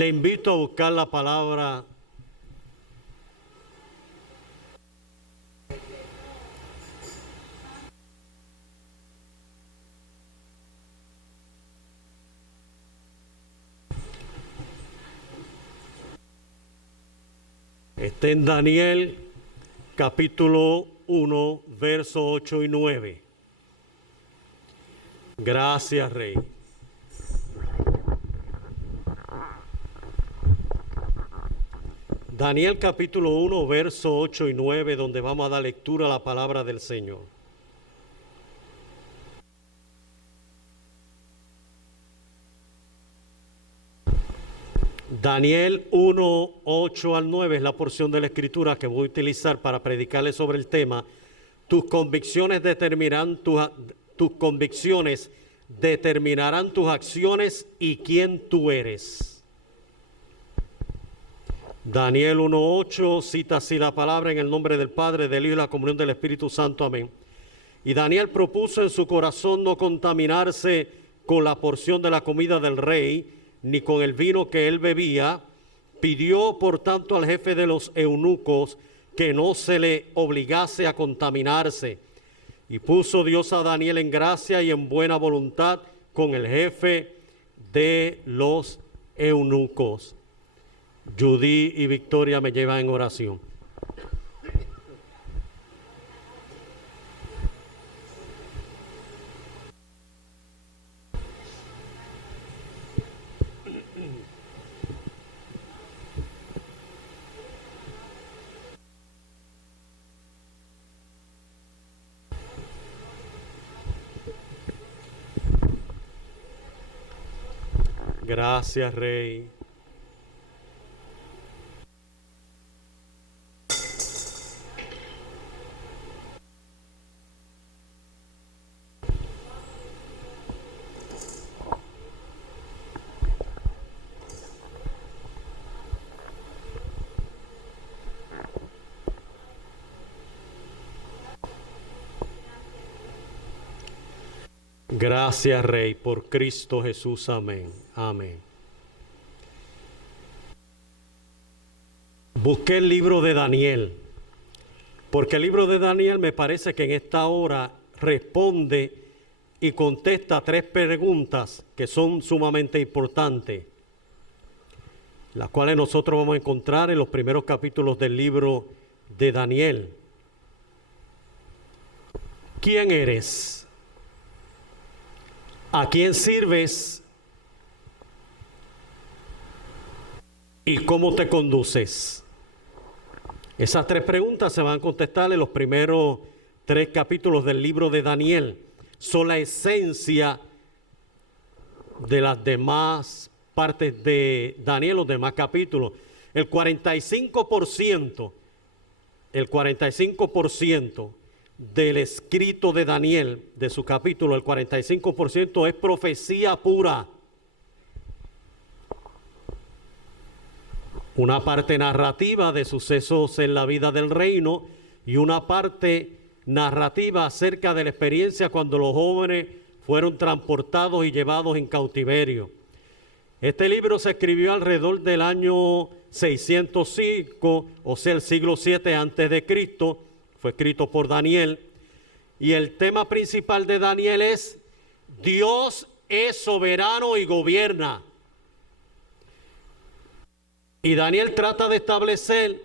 Le invito a buscar la palabra está en Daniel capítulo 1, versos 8 y 9. Gracias, Rey. Daniel capítulo 1, versos 8 y 9, donde vamos a dar lectura a la palabra del Señor. Daniel 1, 8 al 9 es la porción de la Escritura que voy a utilizar para predicarle sobre el tema. Tus convicciones determinarán tus acciones y quién tú eres. Daniel 1:8 cita así la palabra: en el nombre del Padre, del Hijo y la comunión del Espíritu Santo. Amén. Y Daniel propuso en su corazón no contaminarse con la porción de la comida del rey, ni con el vino que él bebía. Pidió por tanto al jefe de los eunucos que no se le obligase a contaminarse. Y puso Dios a Daniel en gracia y en buena voluntad con el jefe de los eunucos. Judy y Victoria me llevan en oración. Gracias, Rey. Gracias, Rey, por Cristo Jesús. Amén. Amén. Busqué el libro de Daniel, porque el libro de Daniel me parece que en esta hora responde y contesta 3 preguntas que son sumamente importantes, las cuales nosotros vamos a encontrar en los primeros capítulos del libro de Daniel. ¿Quién eres? ¿A quién sirves? ¿Y cómo te conduces? Esas 3 preguntas se van a contestar en los primeros 3 capítulos del libro de Daniel. Son la esencia de las demás partes de Daniel, los demás capítulos. El 45% del escrito de Daniel, de su capítulo, el 45% es profecía pura. Una parte narrativa de sucesos en la vida del reino y una parte narrativa acerca de la experiencia cuando los jóvenes fueron transportados y llevados en cautiverio. Este libro se escribió alrededor del año 605, o sea, el siglo 7 antes de Cristo. Fue escrito por Daniel, y el tema principal de Daniel es: Dios es soberano y gobierna. Y Daniel trata de establecer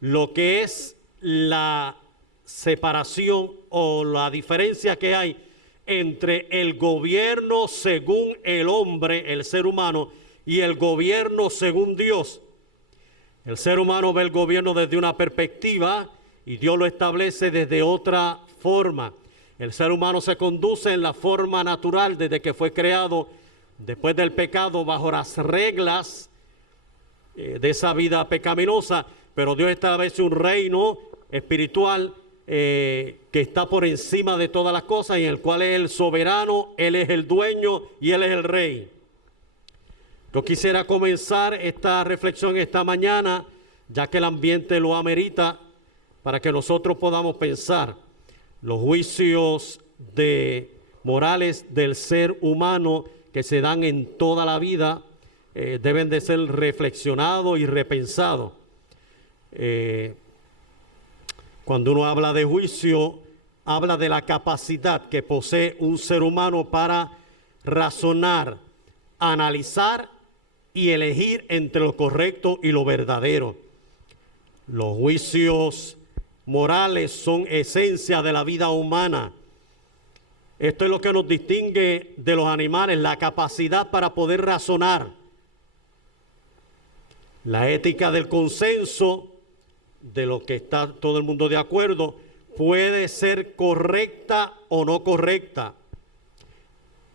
lo que es la separación o la diferencia que hay entre el gobierno según el hombre, el ser humano, y el gobierno según Dios. El ser humano ve el gobierno desde una perspectiva y Dios lo establece desde otra forma. El ser humano se conduce en la forma natural desde que fue creado, después del pecado, bajo las reglas de esa vida pecaminosa, pero Dios establece un reino espiritual que está por encima de todas las cosas, y en el cual es el soberano, Él es el dueño y Él es el rey. Yo quisiera comenzar esta reflexión esta mañana, ya que el ambiente lo amerita, para que nosotros podamos pensar los juicios morales del ser humano que se dan en toda la vida, deben de ser reflexionados y repensados. Cuando uno habla de juicio, habla de la capacidad que posee un ser humano para razonar, analizar y elegir entre lo correcto y lo verdadero. Los juicios morales son esencia de la vida humana. Esto es lo que nos distingue de los animales, la capacidad para poder razonar. La ética del consenso, de lo que está todo el mundo de acuerdo, puede ser correcta o no correcta.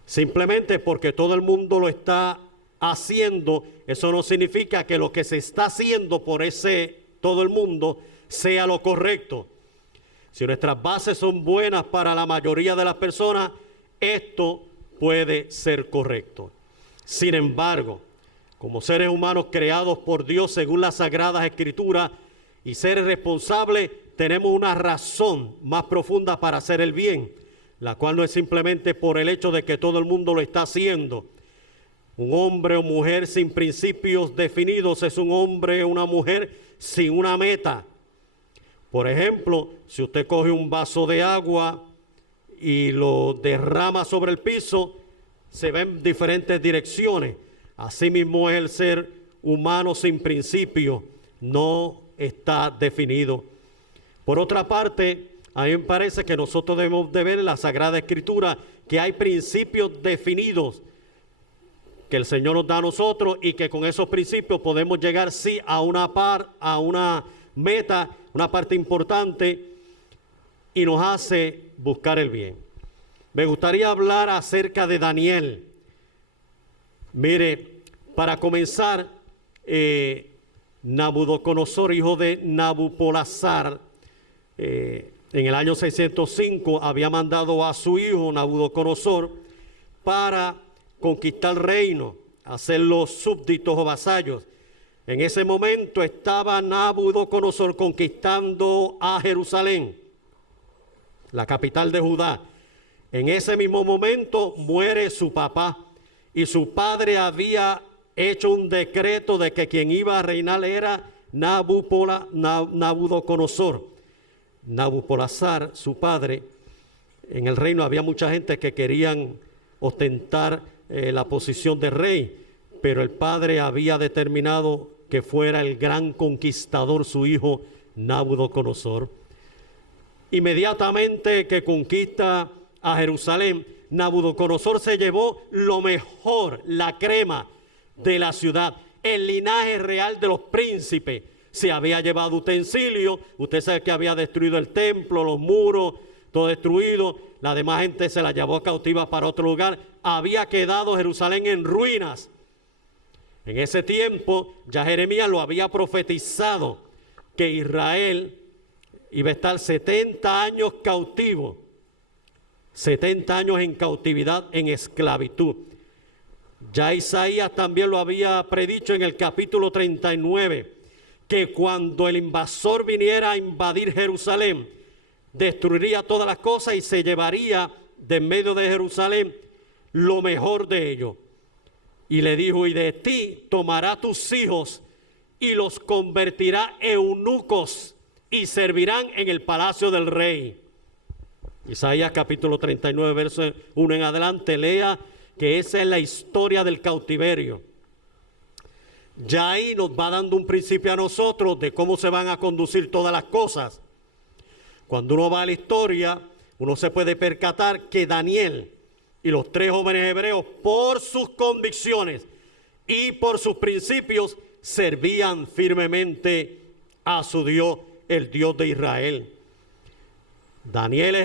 Simplemente porque todo el mundo lo está haciendo, eso no significa que lo que se está haciendo por todo el mundo sea lo correcto. Si nuestras bases son buenas para la mayoría de las personas, esto puede ser correcto. Sin embargo, como seres humanos creados por Dios según las Sagradas Escrituras y seres responsables, tenemos una razón más profunda para hacer el bien, la cual no es simplemente por el hecho de que todo el mundo lo está haciendo. Un hombre o mujer sin principios definidos es un hombre o una mujer sin una meta. Por ejemplo, si usted coge un vaso de agua y lo derrama sobre el piso, se va en diferentes direcciones. Asimismo es el ser humano sin principio, no está definido. Por otra parte, a mí me parece que nosotros debemos de ver en la Sagrada Escritura que hay principios definidos que el Señor nos da a nosotros y que con esos principios podemos llegar sí a una meta, una parte importante, y nos hace buscar el bien. Me gustaría hablar acerca de Daniel. Mire, para comenzar, Nabucodonosor, hijo de Nabopolassar, en el año 605 había mandado a su hijo Nabucodonosor para conquistar el reino, hacerlos súbditos o vasallos. En ese momento estaba Nabucodonosor conquistando a Jerusalén, la capital de Judá. En ese mismo momento muere su papá y su padre había hecho un decreto de que quien iba a reinar era Nabucodonosor. Nabopolassar, su padre. En el reino había mucha gente que querían ostentar la posición de rey, pero el padre había determinado que fuera el gran conquistador su hijo Nabucodonosor. Inmediatamente que conquista a Jerusalén, Nabucodonosor se llevó lo mejor, la crema de la ciudad, el linaje real de los príncipes. Se había llevado utensilios, usted sabe que había destruido el templo, los muros, todo destruido, la demás gente se la llevó cautiva para otro lugar, había quedado Jerusalén en ruinas. En ese tiempo ya Jeremías lo había profetizado que Israel iba a estar 70 años cautivo, 70 años en cautividad, en esclavitud. Ya Isaías también lo había predicho en el capítulo 39, que cuando el invasor viniera a invadir Jerusalén, destruiría todas las cosas y se llevaría de en medio de Jerusalén lo mejor de ello. Y le dijo, y de ti tomará tus hijos y los convertirá en eunucos y servirán en el palacio del rey. Isaías capítulo 39, verso 1 en adelante, lea que esa es la historia del cautiverio. Ya ahí nos va dando un principio a nosotros de cómo se van a conducir todas las cosas. Cuando uno va a la historia, uno se puede percatar que Daniel y los 3 jóvenes hebreos, por sus convicciones y por sus principios, servían firmemente a su Dios, el Dios de Israel. Daniel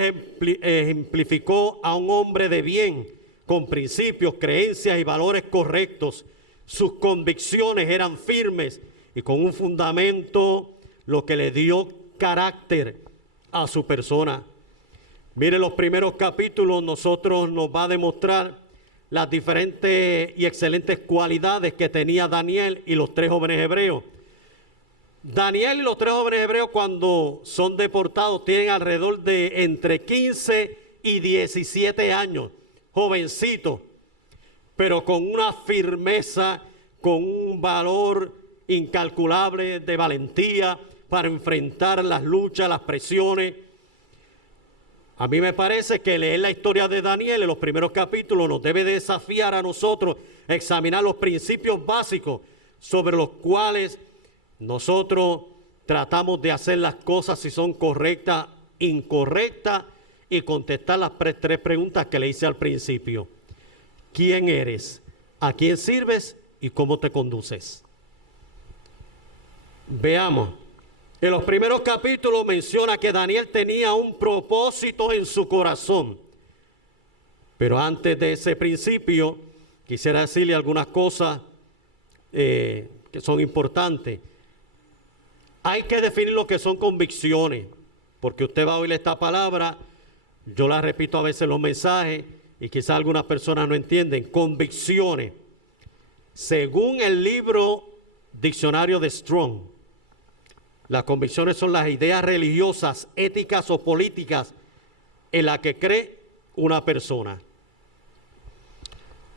ejemplificó a un hombre de bien, con principios, creencias y valores correctos. Sus convicciones eran firmes y con un fundamento, lo que le dio carácter a su persona. Mire, los primeros capítulos nos va a demostrar las diferentes y excelentes cualidades que tenía Daniel y los 3 jóvenes hebreos. Daniel y los 3 jóvenes hebreos, cuando son deportados, tienen alrededor de entre 15 y 17 años, jovencitos, pero con una firmeza, con un valor incalculable de valentía para enfrentar las luchas, las presiones. A mí me parece que leer la historia de Daniel en los primeros capítulos nos debe desafiar a nosotros a examinar los principios básicos sobre los cuales nosotros tratamos de hacer las cosas, si son correctas, incorrectas, y contestar las tres preguntas que le hice al principio. ¿Quién eres? ¿A quién sirves? ¿Y cómo te conduces? Veamos. En los primeros capítulos menciona que Daniel tenía un propósito en su corazón. Pero antes de ese principio, quisiera decirle algunas cosas que son importantes. Hay que definir lo que son convicciones, porque usted va a oír esta palabra, yo la repito a veces en los mensajes, y quizás algunas personas no entienden. Convicciones. Según el libro Diccionario de Strong, las convicciones son las ideas religiosas, éticas o políticas en las que cree una persona.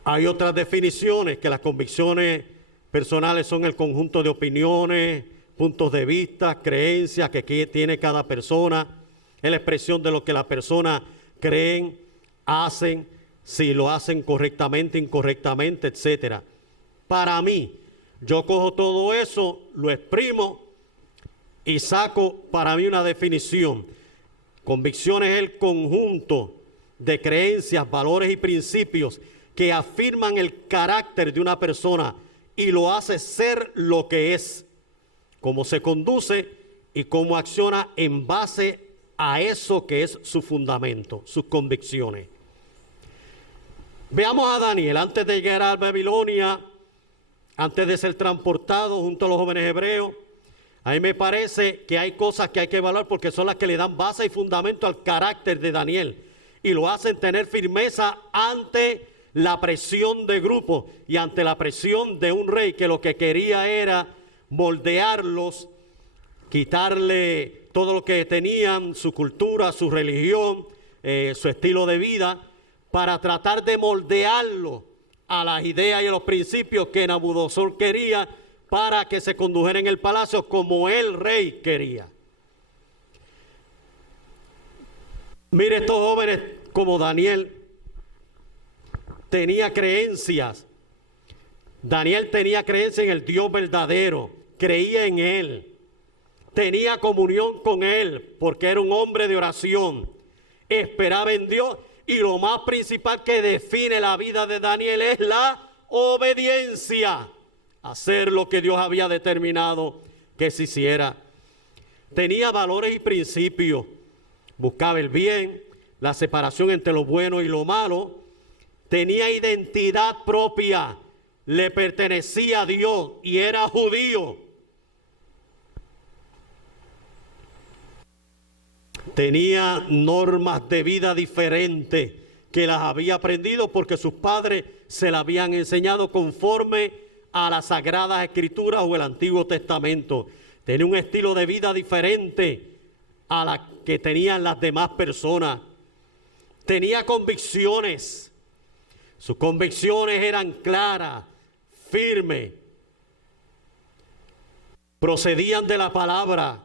Hay otras definiciones, que las convicciones personales son el conjunto de opiniones, puntos de vista, creencias que tiene cada persona. Es la expresión de lo que las personas creen, hacen, si lo hacen correctamente, incorrectamente, etc. Para mí, yo cojo todo eso, lo exprimo y saco para mí una definición. Convicción es el conjunto de creencias, valores y principios que afirman el carácter de una persona y lo hace ser lo que es, cómo se conduce y cómo acciona en base a eso que es su fundamento, sus convicciones. Veamos a Daniel antes de llegar a Babilonia, antes de ser transportado junto a los jóvenes hebreos. A mí me parece que hay cosas que hay que evaluar porque son las que le dan base y fundamento al carácter de Daniel y lo hacen tener firmeza ante la presión de grupo y ante la presión de un rey que lo que quería era moldearlos, quitarle todo lo que tenían, su cultura, su religión, su estilo de vida, para tratar de moldearlo a las ideas y a los principios que Nabucodonosor quería, para que se condujera en el palacio como el rey quería. Mire, estos jóvenes como Daniel tenía creencias. Daniel tenía creencia en el Dios verdadero, creía en Él, tenía comunión con Él, porque era un hombre de oración, esperaba en Dios, y lo más principal que define la vida de Daniel es la obediencia. Hacer lo que Dios había determinado que se hiciera. Tenía valores y principios. Buscaba el bien, la separación entre lo bueno y lo malo. Tenía identidad propia. Le pertenecía a Dios y era judío. Tenía normas de vida diferentes que las había aprendido porque sus padres se las habían enseñado conforme a las Sagradas Escrituras o el Antiguo Testamento. Tenía un estilo de vida diferente a la que tenían las demás personas. Tenía convicciones. Sus convicciones eran claras, firmes. Procedían de la palabra.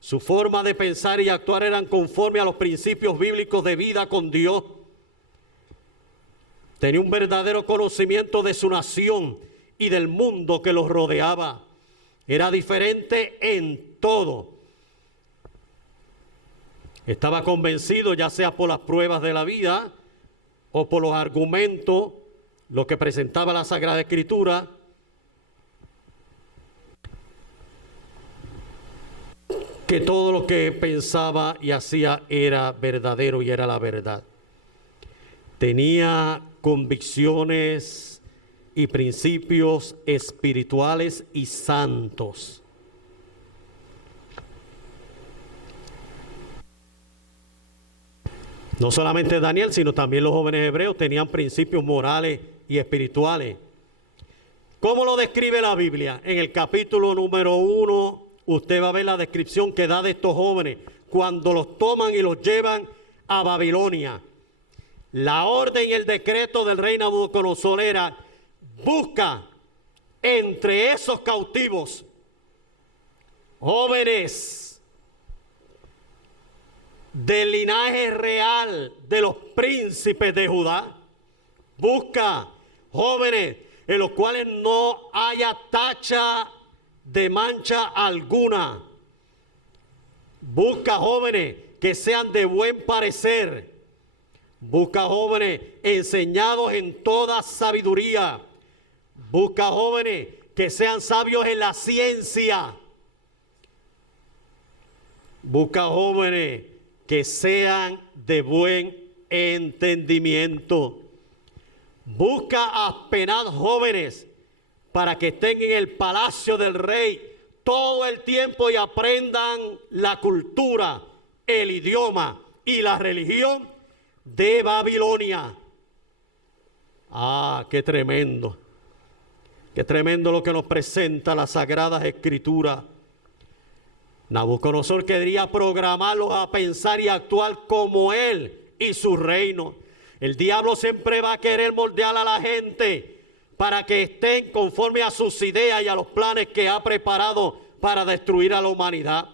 Su forma de pensar y actuar eran conforme a los principios bíblicos de vida con Dios. Tenía un verdadero conocimiento de su nación y del mundo que los rodeaba. Era diferente en todo. Estaba convencido, ya sea por las pruebas de la vida o por los argumentos, lo que presentaba la Sagrada Escritura, que todo lo que pensaba y hacía era verdadero y era la verdad. Tenía convicciones y principios espirituales y santos. No solamente Daniel, sino también los jóvenes hebreos tenían principios morales y espirituales. ¿Cómo lo describe la Biblia? En el capítulo número 1, usted va a ver la descripción que da de estos jóvenes cuando los toman y los llevan a Babilonia. La orden y el decreto del rey Nabucodonosor era: busca entre esos cautivos jóvenes del linaje real de los príncipes de Judá. Busca jóvenes en los cuales no haya tacha de mancha alguna. Busca jóvenes que sean de buen parecer. Busca jóvenes enseñados en toda sabiduría. Busca jóvenes que sean sabios en la ciencia. Busca jóvenes que sean de buen entendimiento. Busca apenas jóvenes para que estén en el palacio del rey todo el tiempo y aprendan la cultura, el idioma y la religión de Babilonia. Ah, qué tremendo. Qué tremendo lo que nos presenta las Sagradas Escrituras. Nabucodonosor quería programarlos a pensar y actuar como él y su reino. El diablo siempre va a querer moldear a la gente para que estén conforme a sus ideas y a los planes que ha preparado para destruir a la humanidad.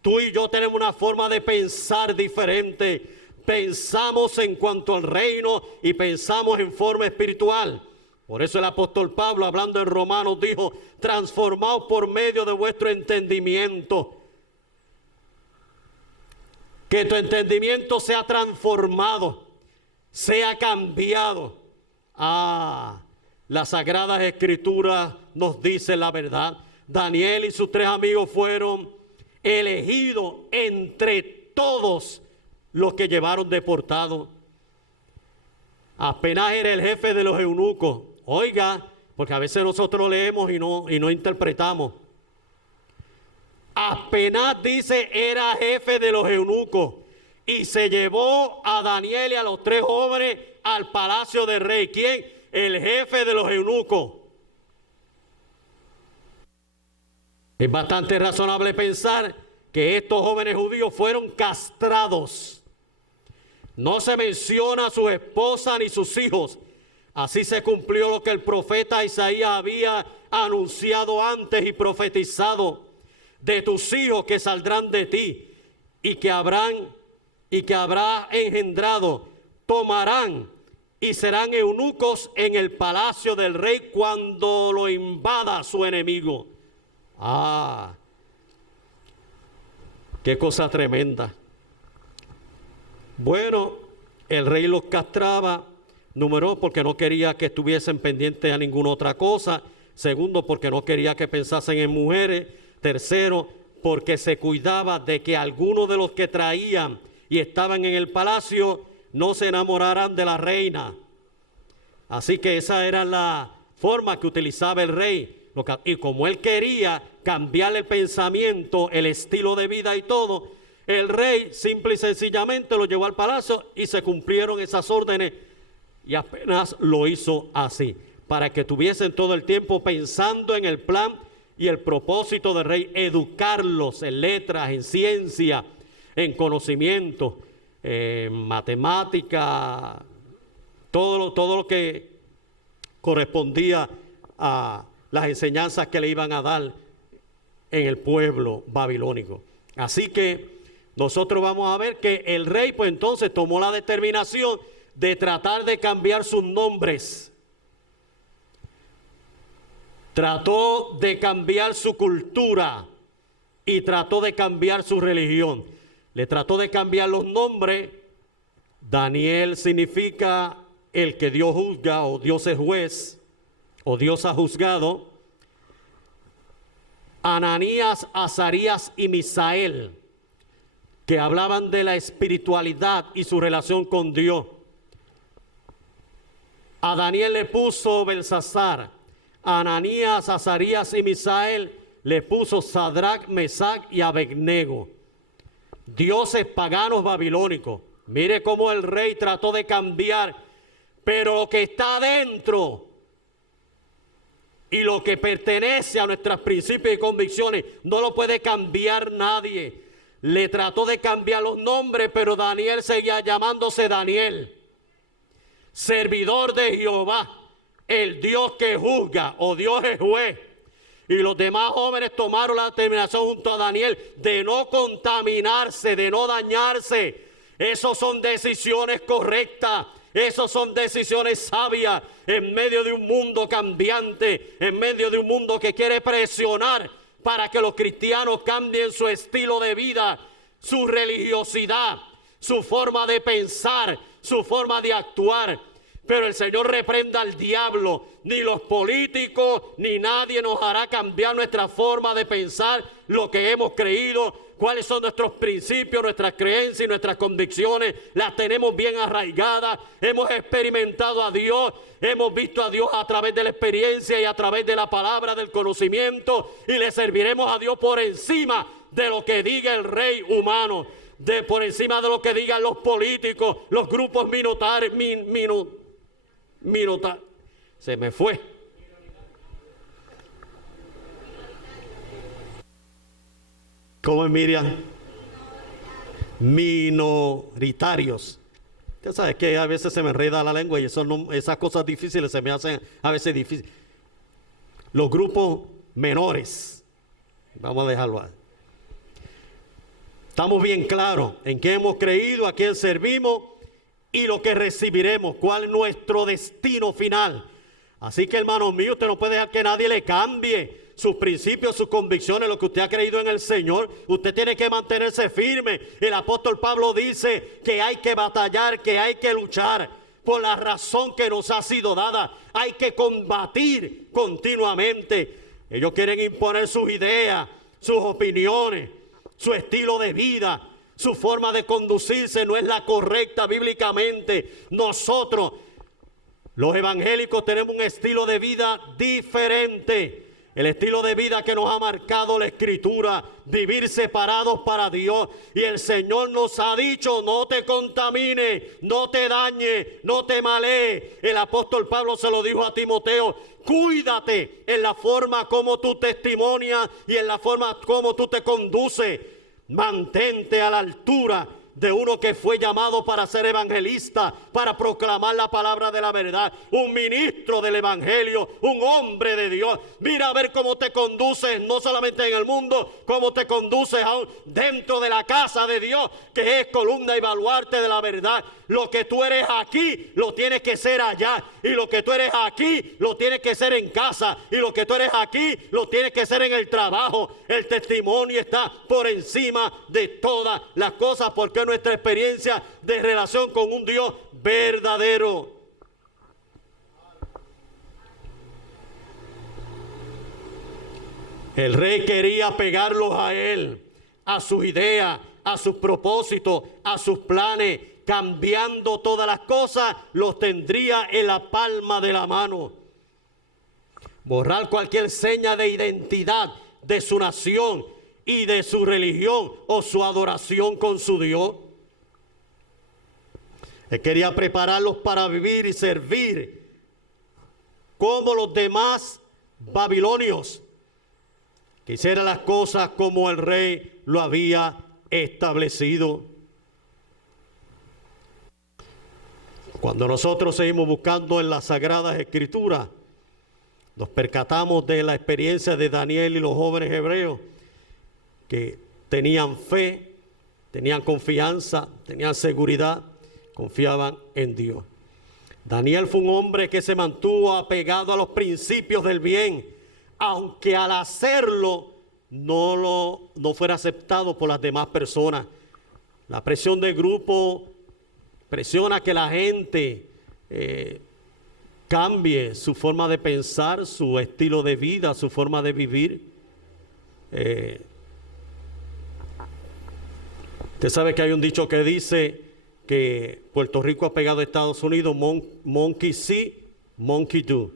Tú y yo tenemos una forma de pensar diferente. Pensamos en cuanto al reino y pensamos en forma espiritual. Por eso el apóstol Pablo, hablando en Romanos, dijo: transformaos por medio de vuestro entendimiento. Que tu entendimiento sea transformado, sea cambiado. Las Sagradas Escrituras nos dicen la verdad. Daniel y sus 3 amigos fueron elegidos entre todos los que llevaron deportados. Apenas era el jefe de los eunucos. Oiga, porque a veces nosotros leemos y no interpretamos. Apenas dice era jefe de los eunucos y se llevó a Daniel y a los 3 jóvenes al palacio del rey. ¿Quién? El jefe de los eunucos. Es bastante razonable pensar que estos jóvenes judíos fueron castrados. No se menciona a su esposa ni sus hijos. Así se cumplió lo que el profeta Isaías había anunciado antes y profetizado: de tus hijos que saldrán de ti y que habrá engendrado, tomarán y serán eunucos en el palacio del rey cuando lo invada su enemigo. Qué cosa tremenda. Bueno, el rey los castraba. Número 1, porque no quería que estuviesen pendientes a ninguna otra cosa. Segundo, porque no quería que pensasen en mujeres. Tercero, porque se cuidaba de que algunos de los que traían y estaban en el palacio no se enamoraran de la reina. Así que esa era la forma que utilizaba el rey. Y como él quería cambiar el pensamiento, el estilo de vida y todo, el rey simple y sencillamente lo llevó al palacio y se cumplieron esas órdenes, y apenas lo hizo así, para que tuviesen todo el tiempo pensando en el plan y el propósito del rey: educarlos en letras, en ciencia, en conocimiento, en matemática, todo lo que correspondía a las enseñanzas que le iban a dar en el pueblo babilónico. Así que nosotros vamos a ver que el rey pues entonces tomó la determinación de tratar de cambiar sus nombres. Trató de cambiar su cultura y trató de cambiar su religión. Le trató de cambiar los nombres. Daniel significa el que Dios juzga, o Dios es juez, o Dios ha juzgado. Ananías, Azarías y Misael, que hablaban de la espiritualidad y su relación con Dios. A Daniel le puso Belsasar. A Ananías, Azarías y Misael le puso Sadrach, Mesach y Abednego, dioses paganos babilónicos. Mire cómo el rey trató de cambiar, pero lo que está adentro y lo que pertenece a nuestros principios y convicciones no lo puede cambiar nadie. Le trató de cambiar los nombres, pero Daniel seguía llamándose Daniel, servidor de Jehová, el Dios que juzga, o Dios es juez. Y los demás jóvenes tomaron la determinación junto a Daniel de no contaminarse, de no dañarse. Esas son decisiones correctas. Esas son decisiones sabias en medio de un mundo cambiante, en medio de un mundo que quiere presionar para que los cristianos cambien su estilo de vida, su religiosidad, su forma de pensar, su forma de actuar. Pero el Señor reprenda al diablo. Ni los políticos, ni nadie nos hará cambiar nuestra forma de pensar, lo que hemos creído, cuáles son nuestros principios, nuestras creencias y nuestras convicciones. Las tenemos bien arraigadas. Hemos experimentado a Dios. Hemos visto a Dios a través de la experiencia y a través de la palabra, del conocimiento. Y le serviremos a Dios por encima de lo que diga el rey humano, por encima de lo que digan los políticos, los grupos se me fue. ¿Cómo es, Miriam? Minoritarios. Usted sabe que a veces se me enreda la lengua y esas cosas difíciles se me hacen a veces difíciles. Los grupos menores. Vamos a dejarlo ahí. Estamos bien claros en qué hemos creído, a quién servimos y lo que recibiremos, cuál es nuestro destino final. Así que, hermanos míos, usted no puede dejar que nadie le cambie sus principios, sus convicciones, lo que usted ha creído en el Señor. Usted tiene que mantenerse firme. El apóstol Pablo dice que hay que batallar, que hay que luchar por la razón que nos ha sido dada. Hay que combatir continuamente. Ellos quieren imponer sus ideas, sus opiniones, su estilo de vida. Su forma de conducirse no es la correcta bíblicamente. Nosotros, los evangélicos, tenemos un estilo de vida diferente. El estilo de vida que nos ha marcado la Escritura, vivir separados para Dios. Y el Señor nos ha dicho, no te contamines, no te dañes, no te malees. El apóstol Pablo se lo dijo a Timoteo, cuídate en la forma como tú testimonias y en la forma como tú te conduces. Mantente a la altura de uno que fue llamado para ser evangelista, para proclamar la palabra de la verdad, un ministro del evangelio, un hombre de Dios. Mira a ver cómo te conduces, no solamente en el mundo, cómo te conduces aún dentro de la casa de Dios, que es columna y baluarte de la verdad. Lo que tú eres aquí, lo tienes que ser allá, y lo que tú eres aquí, lo tienes que ser en casa, y lo que tú eres aquí, lo tienes que ser en el trabajo. El testimonio está por encima de todas las cosas, porque nuestra experiencia de relación con un Dios verdadero. El rey quería pegarlos a él, a sus ideas, a sus propósitos, a sus planes, cambiando todas las cosas, los tendría en la palma de la mano. Borrar cualquier seña de identidad de su nación y de su religión o su adoración con su Dios. Él quería prepararlos para vivir y servir como los demás babilonios, que hicieran las cosas como el rey lo había establecido. Cuando nosotros seguimos buscando en las Sagradas Escrituras, nos percatamos de la experiencia de Daniel y los jóvenes hebreos, que tenían fe, tenían confianza, tenían seguridad, confiaban en Dios. Daniel fue un hombre que se mantuvo apegado a los principios del bien, aunque al hacerlo no fuera aceptado por las demás personas. La presión del grupo presiona que la gente cambie su forma de pensar, su estilo de vida, su forma de vivir. Usted sabe que hay un dicho que dice que Puerto Rico ha pegado a Estados Unidos, monkey see, monkey do.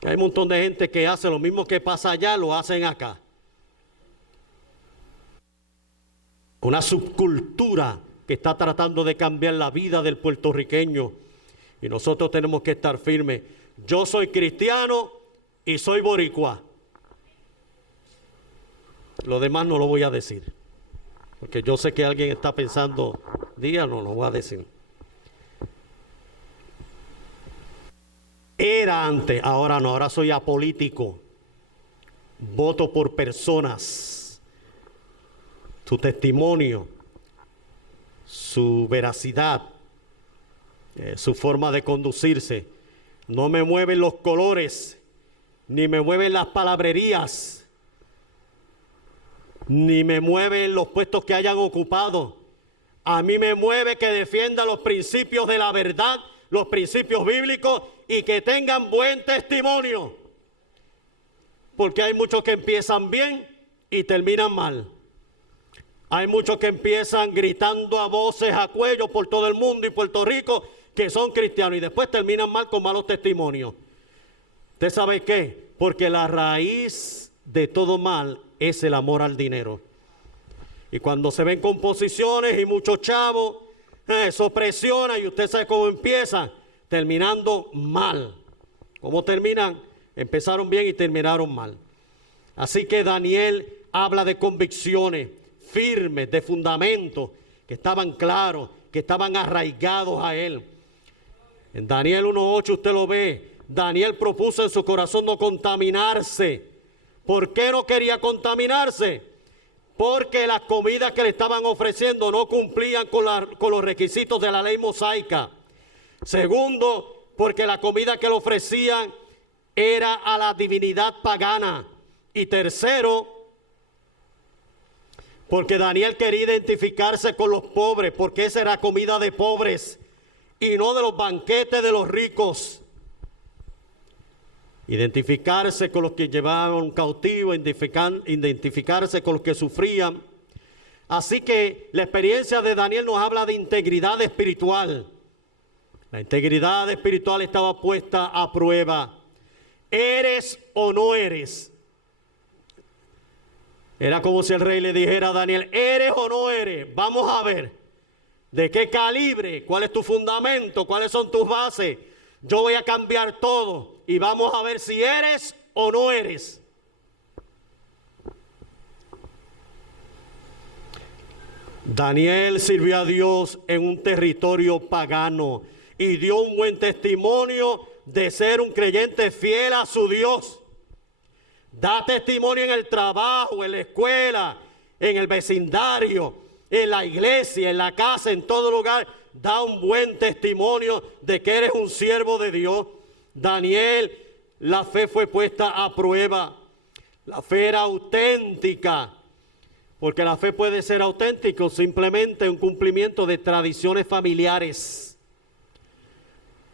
Que hay un montón de gente que hace lo mismo que pasa allá, lo hacen acá. Una subcultura que está tratando de cambiar la vida del puertorriqueño. Y nosotros tenemos que estar firmes. Yo soy cristiano y soy boricua. Lo demás no lo voy a decir, porque yo sé que alguien está pensando, dígalo, no lo voy a decir. Era antes, ahora no, ahora soy apolítico. Voto por personas, su testimonio, su veracidad, su forma de conducirse. No me mueven los colores, ni me mueven las palabrerías, ni me mueven los puestos que hayan ocupado. A mí me mueve que defienda los principios de la verdad, los principios bíblicos, y que tengan buen testimonio. Porque hay muchos que empiezan bien y terminan mal. Hay muchos que empiezan gritando a voces a cuello por todo el mundo y Puerto Rico que son cristianos y después terminan mal con malos testimonios. ¿Usted sabe qué? Porque la raíz de todo mal es el amor al dinero. Y cuando se ven composiciones y muchos chavos, eso presiona y usted sabe cómo empieza, terminando mal. ¿Cómo terminan? Empezaron bien y terminaron mal. Así que Daniel habla de convicciones firmes, de fundamentos, que estaban claros, que estaban arraigados a él. En Daniel 1:8 usted lo ve. Daniel propuso en su corazón no contaminarse. ¿Por qué no quería contaminarse? Porque las comidas que le estaban ofreciendo no cumplían con los requisitos de la ley mosaica. Segundo, porque la comida que le ofrecían era a la divinidad pagana. Y tercero, porque Daniel quería identificarse con los pobres, porque esa era comida de pobres y no de los banquetes de los ricos. Identificarse con los que llevaban cautivo, identificarse con los que sufrían. Así que la experiencia de Daniel nos habla de integridad espiritual. La integridad espiritual estaba puesta a prueba. ¿Eres o no eres? Era como si el rey le dijera a Daniel, ¿eres o no eres? Vamos a ver, ¿de qué calibre? ¿Cuál es tu fundamento? ¿Cuáles son tus bases? Yo voy a cambiar todo y vamos a ver si eres o no eres. Daniel sirvió a Dios en un territorio pagano y dio un buen testimonio de ser un creyente fiel a su Dios. Da testimonio en el trabajo, en la escuela, en el vecindario, en la iglesia, en la casa, en todo lugar. Da un buen testimonio de que eres un siervo de Dios. Daniel, la fe fue puesta a prueba. La fe era auténtica. Porque la fe puede ser auténtica o simplemente un cumplimiento de tradiciones familiares.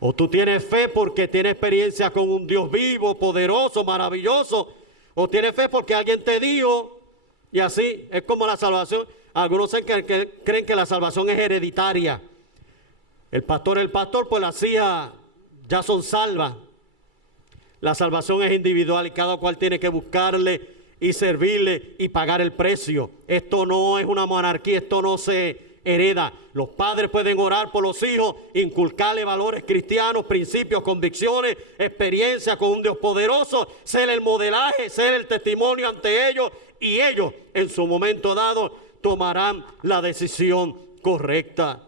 O tú tienes fe porque tienes experiencia con un Dios vivo, poderoso, maravilloso. O tienes fe porque alguien te dijo, y así es como la salvación. Algunos creen que la salvación es hereditaria. El pastor, pues la hacía, ya son salvas. La salvación es individual y cada cual tiene que buscarle y servirle y pagar el precio. Esto no es una monarquía, esto no se hereda. Los padres pueden orar por los hijos, inculcarle valores cristianos, principios, convicciones, experiencia con un Dios poderoso, ser el modelaje, ser el testimonio ante ellos, y ellos en su momento dado tomarán la decisión correcta.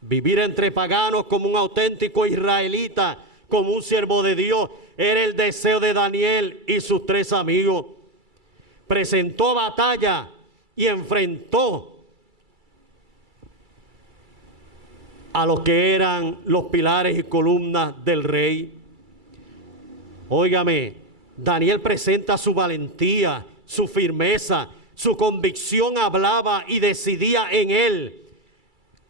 Vivir entre paganos como un auténtico israelita, como un siervo de Dios, era el deseo de Daniel y sus 3 amigos. Presentó batalla y enfrentó a los que eran los pilares y columnas del rey. Óigame, Daniel presenta su valentía, su firmeza, su convicción hablaba y decidía en él.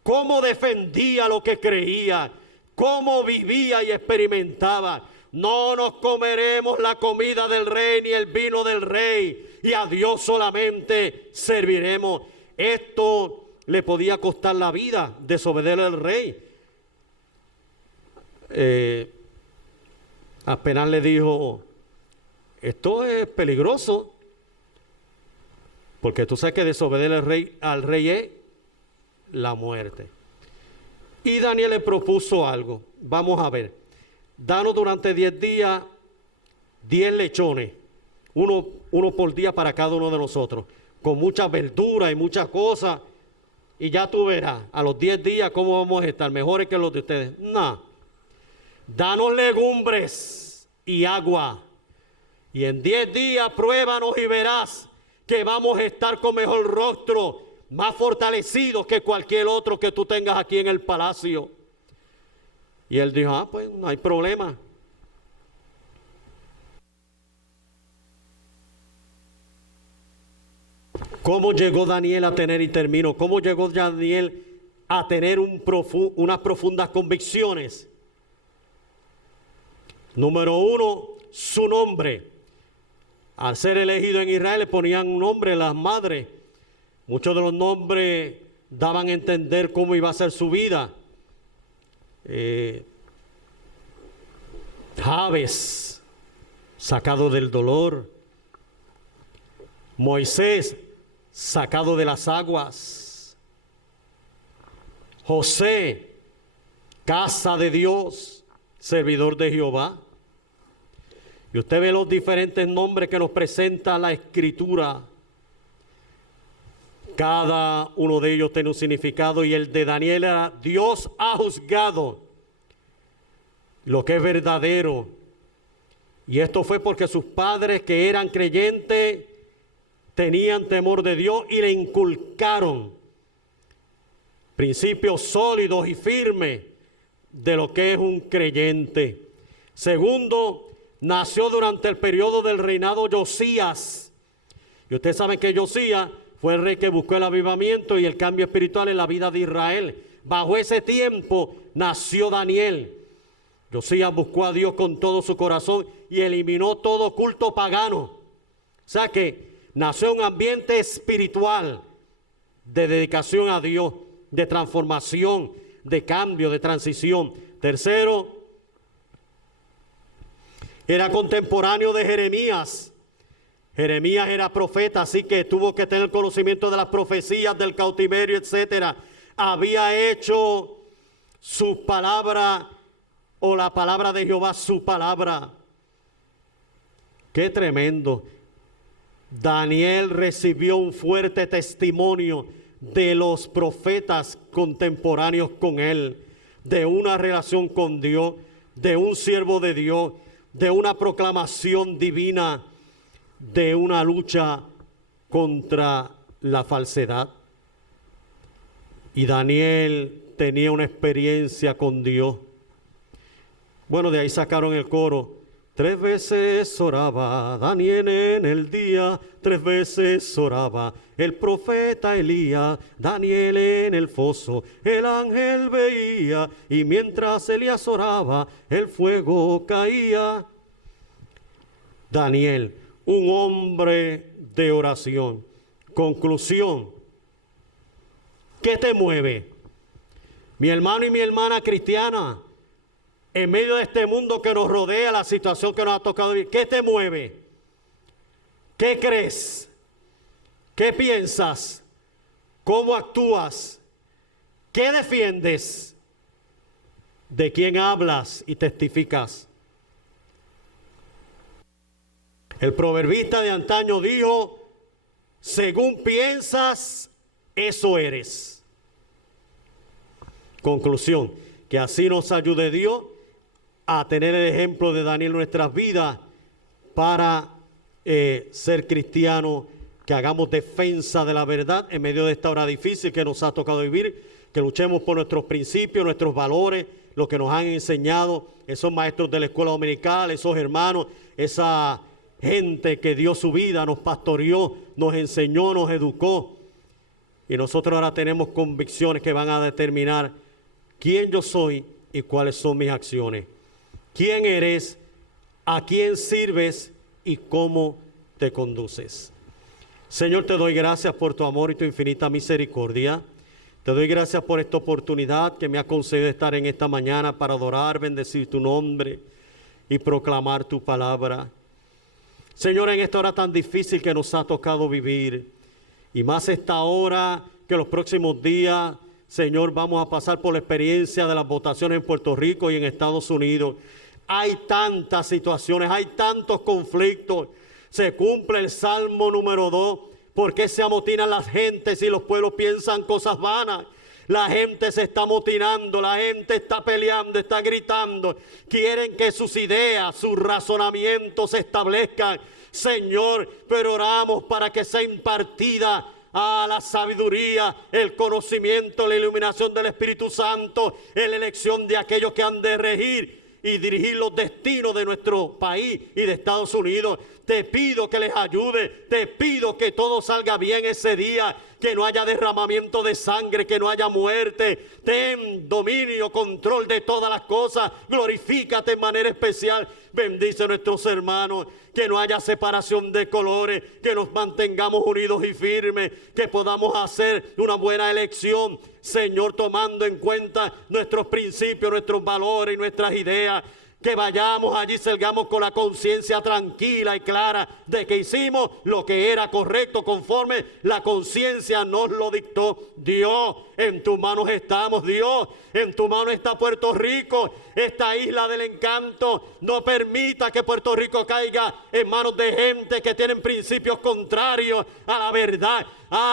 Cómo defendía lo que creía, cómo vivía y experimentaba. No nos comeremos la comida del rey ni el vino del rey, y a Dios solamente serviremos. Esto le podía costar la vida, desobedecer al rey. Apenas le dijo, esto es peligroso, porque tú sabes que desobedecer al rey es la muerte. Y Daniel le propuso algo. Vamos a ver. Danos durante 10 días 10 lechones, uno por día para cada uno de nosotros, con muchas verduras y muchas cosas. Y ya tú verás, a los 10 días, cómo vamos a estar, mejores que los de ustedes. No. danos legumbres y agua, y en 10 días pruébanos y verás que vamos a estar con mejor rostro, más fortalecidos que cualquier otro que tú tengas aquí en el palacio. Y él dijo, pues no hay problema. ¿Cómo llegó Daniel a tener, y termino, cómo llegó Daniel a tener unas profundas convicciones? Número 1, su nombre. Al ser elegido en Israel le ponían un nombre a las madres. Muchos de los nombres daban a entender cómo iba a ser su vida. Jabes, sacado del dolor. Moisés, sacado de las aguas. José, casa de Dios, servidor de Jehová. Y usted ve los diferentes nombres que nos presenta la Escritura. Cada uno de ellos tiene un significado, y el de Daniel era: Dios ha juzgado lo que es verdadero. Y esto fue porque sus padres, que eran creyentes, tenían temor de Dios y le inculcaron principios sólidos y firmes de lo que es un creyente. Segundo, nació durante el periodo del reinado de Josías. Y ustedes saben que Josías fue el rey que buscó el avivamiento y el cambio espiritual en la vida de Israel. Bajo ese tiempo nació Daniel. Josías buscó a Dios con todo su corazón y eliminó todo culto pagano. O sea que nació un ambiente espiritual de dedicación a Dios, de transformación, de cambio, de transición. Tercero, era contemporáneo de Jeremías. Jeremías era profeta, así que tuvo que tener conocimiento de las profecías del cautiverio, etcétera. Había hecho su palabra, o la palabra de Jehová, su palabra. ¡Qué tremendo! Daniel recibió un fuerte testimonio de los profetas contemporáneos con él, de una relación con Dios, de un siervo de Dios, de una proclamación divina, de una lucha contra la falsedad. Y Daniel tenía una experiencia con Dios. Bueno, de ahí sacaron el coro. 3 veces oraba Daniel en el día, 3 veces oraba el profeta Elías, Daniel en el foso, el ángel veía, y mientras Elías oraba, el fuego caía. Daniel, un hombre de oración. Conclusión. ¿Qué te mueve? Mi hermano y mi hermana cristiana, en medio de este mundo que nos rodea, la situación que nos ha tocado vivir, ¿qué te mueve? ¿Qué crees? ¿Qué piensas? ¿Cómo actúas? ¿Qué defiendes? ¿De quién hablas y testificas? El proverbista de antaño dijo: según piensas, eso eres. Conclusión, que así nos ayude Dios a tener el ejemplo de Daniel en nuestras vidas para ser cristianos, que hagamos defensa de la verdad en medio de esta hora difícil que nos ha tocado vivir, que luchemos por nuestros principios, nuestros valores, lo que nos han enseñado esos maestros de la escuela dominical, esos hermanos, esa gente que dio su vida, nos pastoreó, nos enseñó, nos educó. Y nosotros ahora tenemos convicciones que van a determinar quién yo soy y cuáles son mis acciones. ¿Quién eres? ¿A quién sirves? ¿Y cómo te conduces? Señor, te doy gracias por tu amor y tu infinita misericordia. Te doy gracias por esta oportunidad que me ha concedido estar en esta mañana para adorar, bendecir tu nombre y proclamar tu palabra. Señor, en esta hora tan difícil que nos ha tocado vivir, y más esta hora que los próximos días, Señor, vamos a pasar por la experiencia de las votaciones en Puerto Rico y en Estados Unidos. Hay tantas situaciones, hay tantos conflictos. Se cumple el Salmo número 2. ¿Por qué se amotinan las gentes y los pueblos piensan cosas vanas? La gente se está amotinando, la gente está peleando, está gritando. Quieren que sus ideas, sus razonamientos se establezcan. Señor, pero oramos para que sea impartida la sabiduría, el conocimiento, la iluminación del Espíritu Santo, en la elección de aquellos que han de regir y dirigir los destinos de nuestro país y de Estados Unidos. Te pido que les ayude, te pido que todo salga bien ese día, que no haya derramamiento de sangre, que no haya muerte. Ten dominio, control de todas las cosas, glorifícate en manera especial. Bendice a nuestros hermanos, que no haya separación de colores, que nos mantengamos unidos y firmes, que podamos hacer una buena elección, Señor, tomando en cuenta nuestros principios, nuestros valores y nuestras ideas. Que vayamos allí, salgamos con la conciencia tranquila y clara de que hicimos lo que era correcto conforme la conciencia nos lo dictó. Dios, en tus manos estamos, Dios, en tu mano está Puerto Rico, esta isla del encanto. No permita que Puerto Rico caiga en manos de gente que tienen principios contrarios a la verdad.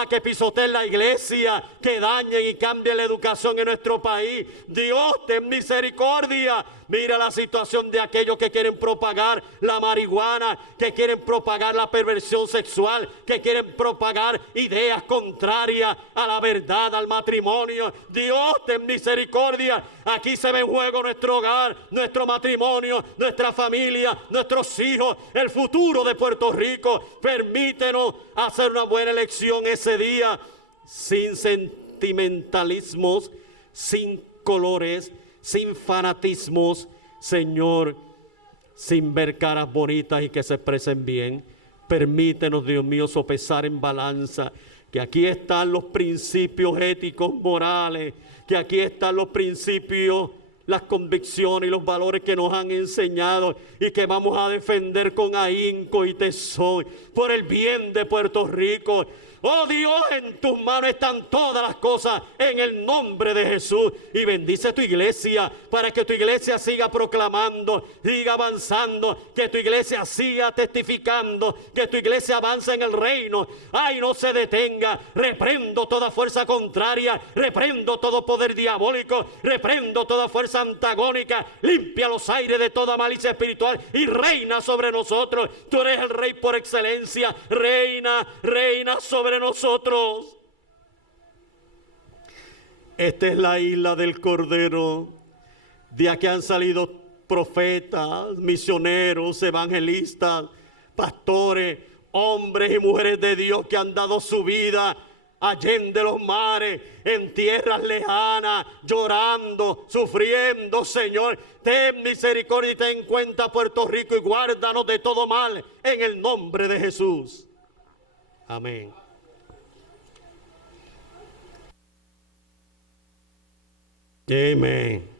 Que pisoteen la iglesia, que dañen y cambien la educación en nuestro país. Dios, ten misericordia. Mira la situación de aquellos que quieren propagar la marihuana, que quieren propagar la perversión sexual, que quieren propagar ideas contrarias a la verdad, al matrimonio. Dios, ten misericordia. Aquí se ve en juego nuestro hogar, nuestro matrimonio, nuestra familia, nuestros hijos, el futuro de Puerto Rico. Permítenos hacer una buena elección ese día, sin sentimentalismos, sin colores, sin fanatismos, Señor, sin ver caras bonitas y que se expresen bien. Permítenos, Dios mío, sopesar en balanza que aquí están los principios éticos, morales, que aquí están los principios, las convicciones y los valores que nos han enseñado y que vamos a defender con ahínco y tesón por el bien de Puerto Rico. Oh Dios, en tus manos están todas las cosas en el nombre de Jesús. Y bendice tu iglesia para que tu iglesia siga proclamando, siga avanzando, que tu iglesia siga testificando, que tu iglesia avance en el reino. Ay, no se detenga. Reprendo toda fuerza contraria, reprendo todo poder diabólico, reprendo toda fuerza antagónica. Limpia los aires de toda malicia espiritual y reina sobre nosotros. Tú eres el Rey por excelencia. Reina, reina sobre nosotros. Esta es la isla del Cordero. De aquí han salido profetas, misioneros, evangelistas, pastores, hombres y mujeres de Dios que han dado su vida allende los mares, en tierras lejanas, llorando, sufriendo. Señor, ten misericordia y ten en cuenta Puerto Rico y guárdanos de todo mal en el nombre de Jesús. Amén. Amén.